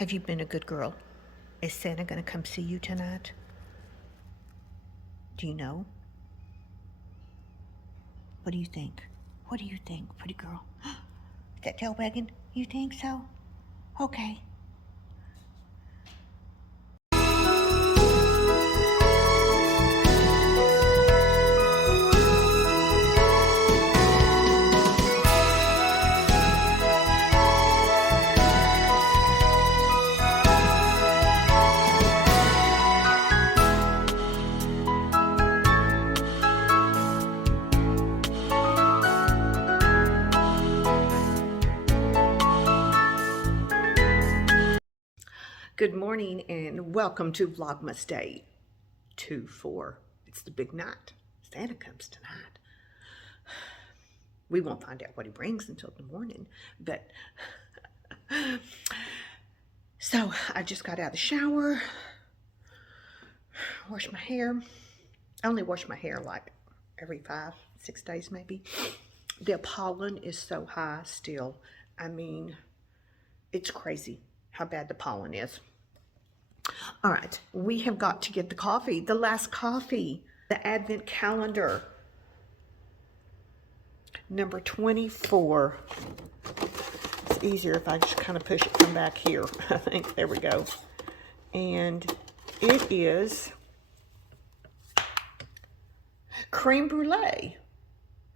Have you been a good girl? Is Santa gonna come see you tonight? Do you know? What do you think? What do you think, pretty girl? Is that tail wagging? You think so? Okay. Good morning and welcome to Vlogmas Day 2-4. It's the big night. Santa comes tonight. We won't find out what he brings until the morning, but so I just got out of the shower, washed my hair. I only wash my hair like every 5-6 days maybe. The pollen is so high still. I mean, it's crazy how bad the pollen is. All right, we have got to get the coffee, the last coffee, the Advent calendar, number 24. It's easier if I just kind of push it from back here. I think, there we go. And it is creme brulee.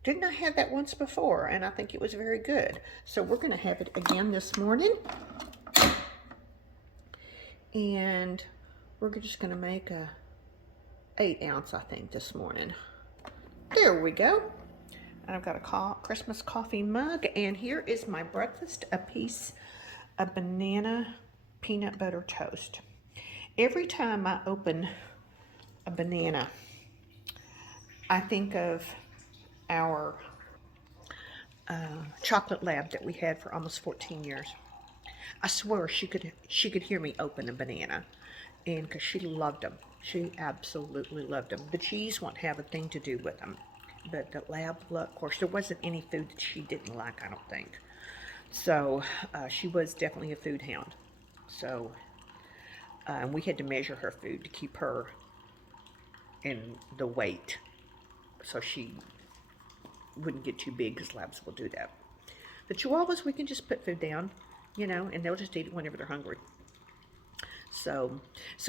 Didn't I have that once before? And I think it was very good. So we're going to have it again this morning. And we're just going to make a 8 ounce, I think, this morning. There we go. And I've got a Christmas coffee mug. And here is my breakfast, a piece of banana peanut butter toast. Every time I open a banana, I think of our chocolate lab that we had for almost 14 years. I swear she could hear me open a banana, and because she loved them. She absolutely loved them. The cheese won't have a thing to do with them, but the lab, of course, there wasn't any food that she didn't like, I don't think. So she was definitely a food hound. So we had to measure her food to keep her in the weight, so she wouldn't get too big, because labs will do that. The Chihuahuas, we can just put food down, you know, and they'll just eat it whenever they're hungry. So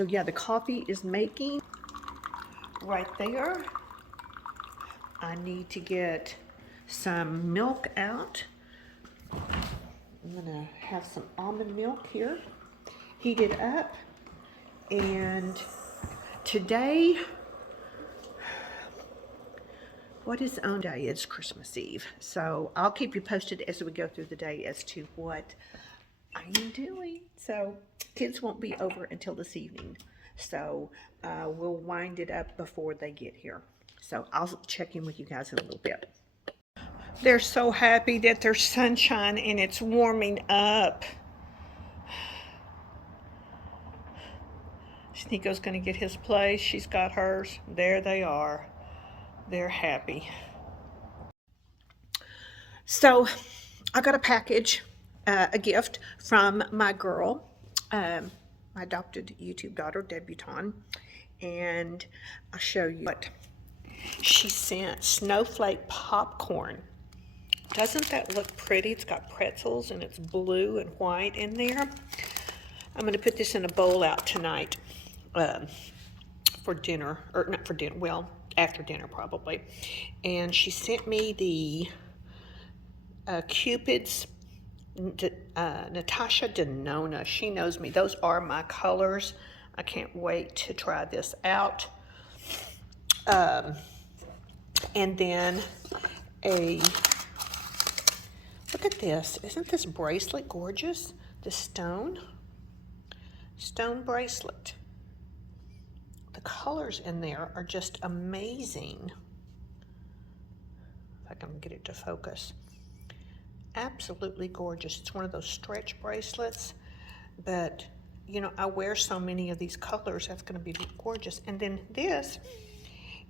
yeah, the coffee is making right there. I need to get some milk out. I'm gonna have some almond milk here, heated up. And today, what is on day? It's Christmas Eve. So I'll keep you posted as we go through the day as to what I'm doing. So kids won't be over until this evening. So we'll wind it up before they get here. So I'll check in with you guys in a little bit. They're so happy that there's sunshine and it's warming up. Sneako's gonna get his place. She's got hers. There they are. They're happy. So I got a package, a gift from my girl, my adopted YouTube daughter, Debutante, and I'll show you what she sent. Snowflake popcorn. Doesn't that look pretty? It's got pretzels and it's blue and white in there. I'm going to put this in a bowl out tonight for dinner, or not for dinner, well, after dinner probably. And she sent me the Cupid's Natasha Denona. She knows me. Those are my colors. I can't wait to try this out. And then look at this. Isn't this bracelet gorgeous? The stone bracelet. The colors in there are just amazing. If I can get it to focus. Absolutely gorgeous. It's one of those stretch bracelets, but you know, I wear so many of these colors, that's going to be gorgeous. And then this,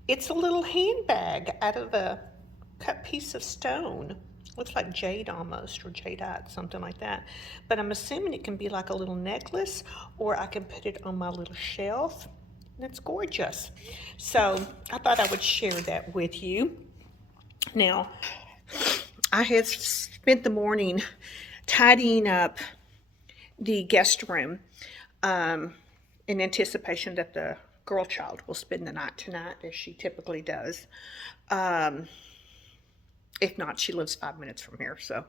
it's a little handbag out of a cut piece of stone. looks like jade almost, or jadeite, something like that. But I'm assuming it can be like a little necklace, or I can put it on my little shelf. That's gorgeous. So I thought I would share that with you. Now, I had spent the morning tidying up the guest room in anticipation that the girl child will spend the night tonight, as she typically does. If not, she lives 5 minutes from here. So,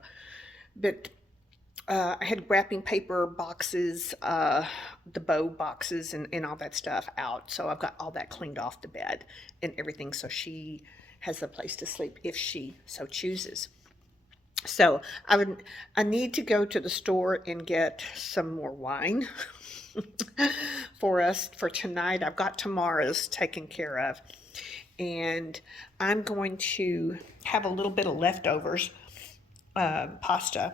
but I had wrapping paper boxes, the bow boxes, and all that stuff out. So I've got all that cleaned off the bed and everything, so she has a place to sleep if she so chooses. So I need to go to the store and get some more wine for us for tonight. I've got tomorrow's taken care of, and I'm going to have a little bit of leftovers pasta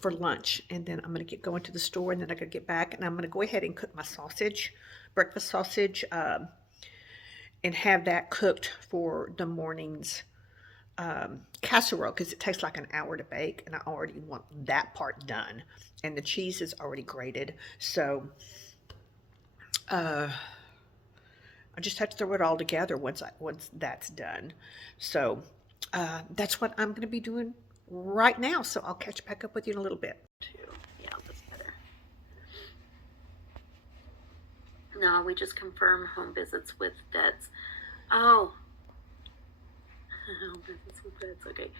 for lunch, and then I'm going to get going to the store, and then I got to get back, and I'm going to go ahead and cook my sausage, breakfast sausage, and have that cooked for the morning's casserole, because it takes like an hour to bake, and I already want that part done, and the cheese is already grated. So I just have to throw it all together once that's done. So that's what I'm going to be doing right now. So I'll catch back up with you in a little bit. Yeah, that's better. No, we just confirm home visits with vets. Oh. Home visits with vets, okay.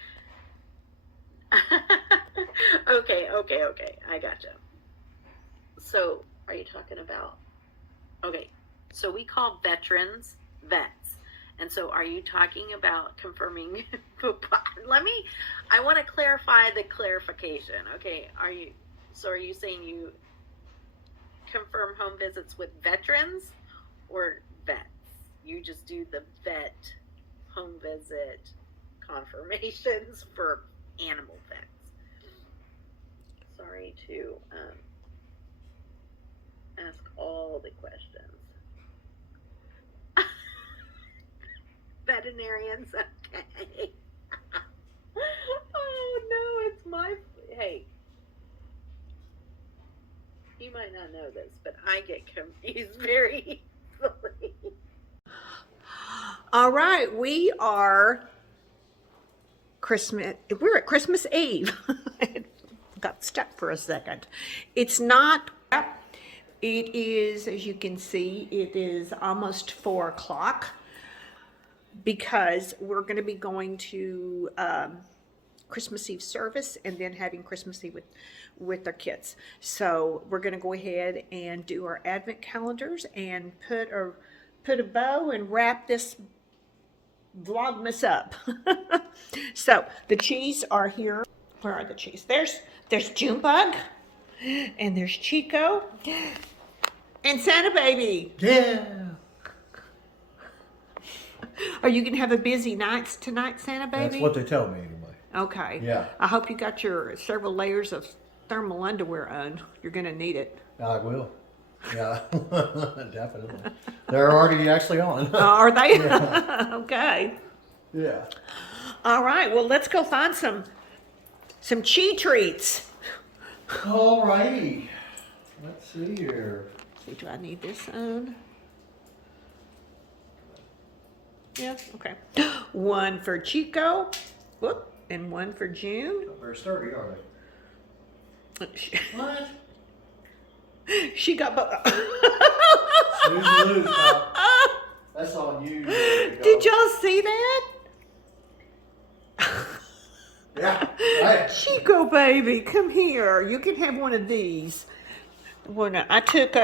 Okay. I gotcha. So, are you talking about... Okay, so we call veterans vets. And so are you talking about confirming... I want to clarify the clarification. Okay, are you saying you confirm home visits with veterans or vets? You just do the vet home visit confirmations for animal vets. Sorry to ask all the questions. Veterinarians, okay. Oh no, it's my... Hey, you might not know this, but I get confused very easily. All right, we're at Christmas Eve. I got stuck for a second. It's not, it is, as you can see, it is almost 4 o'clock, because we're going to be going to Christmas Eve service and then having Christmas Eve with our kids. So we're going to go ahead and do our advent calendars and put a bow and wrap this vlogmas up. So the cheese are here. Where are the cheese? There's Junebug, and there's Chico, and Santa Baby. Yeah. Are you gonna have a busy night tonight, Santa Baby? That's what they tell me anyway. Okay. Yeah. I hope you got your several layers of thermal underwear on. You're gonna need it. I will. Yeah, definitely. They're already actually on. Are they? Yeah. Okay. Yeah. All right. Well, let's go find some chi treats. All righty. Let's see here. See, do I need this on? Yeah. Okay. One for Chico. Whoop. And one for June. Not very sturdy, are they? What? She got both. Snooze loose, pal. That's on you. Did y'all see that? Yeah. Right. Chico baby, come here. You can have one of these. When I took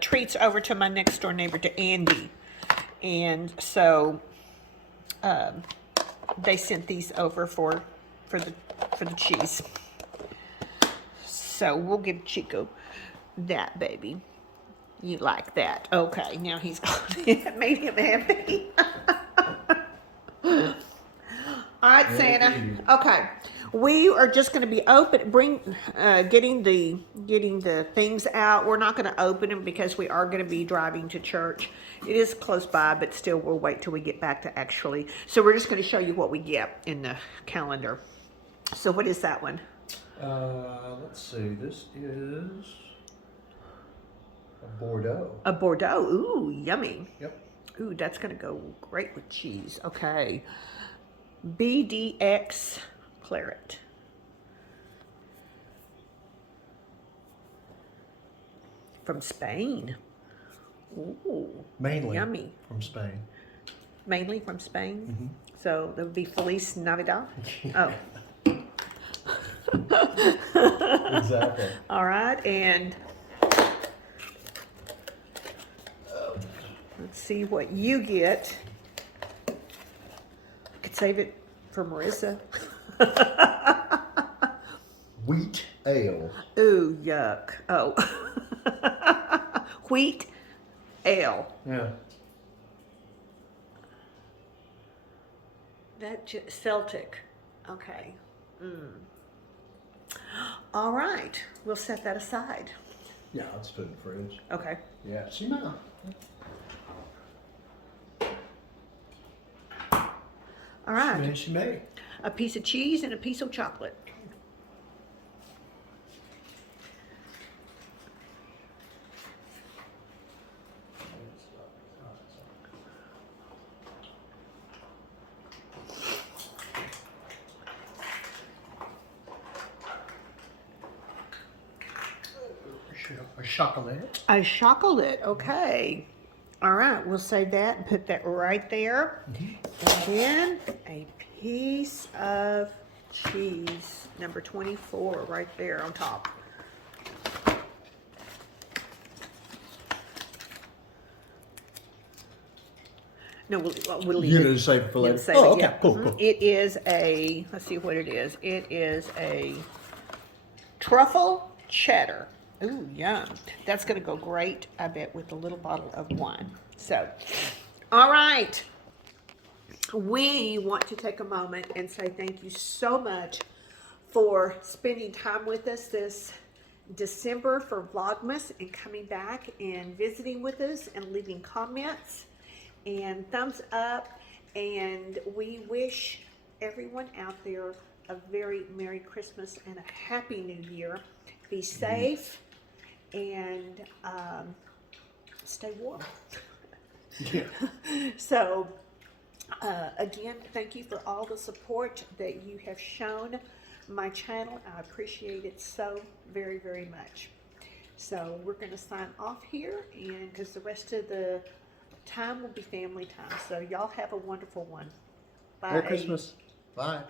treats over to my next door neighbor, to Andy, and so they sent these over for the cheese. So we'll give Chico that, baby. You like that? Okay, now he's gone. It made him happy. All right, Santa. Okay, We are just going to be getting the things out. We're not going to open them because we are going to be driving to church. It is close by, but still we'll wait till we get back to actually. So we're just going to show you what we get in the calendar. So what is that one? Let's see. This is a Bordeaux. A Bordeaux. Ooh, yummy. Yep. Ooh, that's going to go great with cheese. Okay. BDX Claret. From Spain. Ooh, Mainly yummy. from Spain. Mainly from Spain. Mm-hmm. So that would be Feliz Navidad. Oh. Exactly. All right, and let's see what you get. I could save it for Marissa. Wheat ale. Ooh, yuck. Oh. Wheat ale. Yeah. Celtic. Okay. All right. We'll set that aside. Yeah, let's put it in the fridge. Okay. Yeah, she might. All right. She may. A piece of cheese and a piece of chocolate. A chocolate. A chocolate. Okay. All right. We'll save that and put that right there. And then a piece of cheese, number 24, right there on top. No, we'll leave You're it. going to save it for Yeah, later? save Oh, it, okay, yeah. cool, cool. It is a, let's see what it is. It is a truffle cheddar. Ooh, yum. That's going to go great, I bet, with a little bottle of wine. So, all right. We want to take a moment and say thank you so much for spending time with us this December for Vlogmas and coming back and visiting with us and leaving comments and thumbs up. And we wish everyone out there a very Merry Christmas and a Happy New Year. Be safe and stay warm. Yeah. So, again, thank you for all the support that you have shown my channel. I appreciate it so very, very much. So we're going to sign off here, and because the rest of the time will be family time. So y'all have a wonderful one. Bye. Merry Christmas. Bye.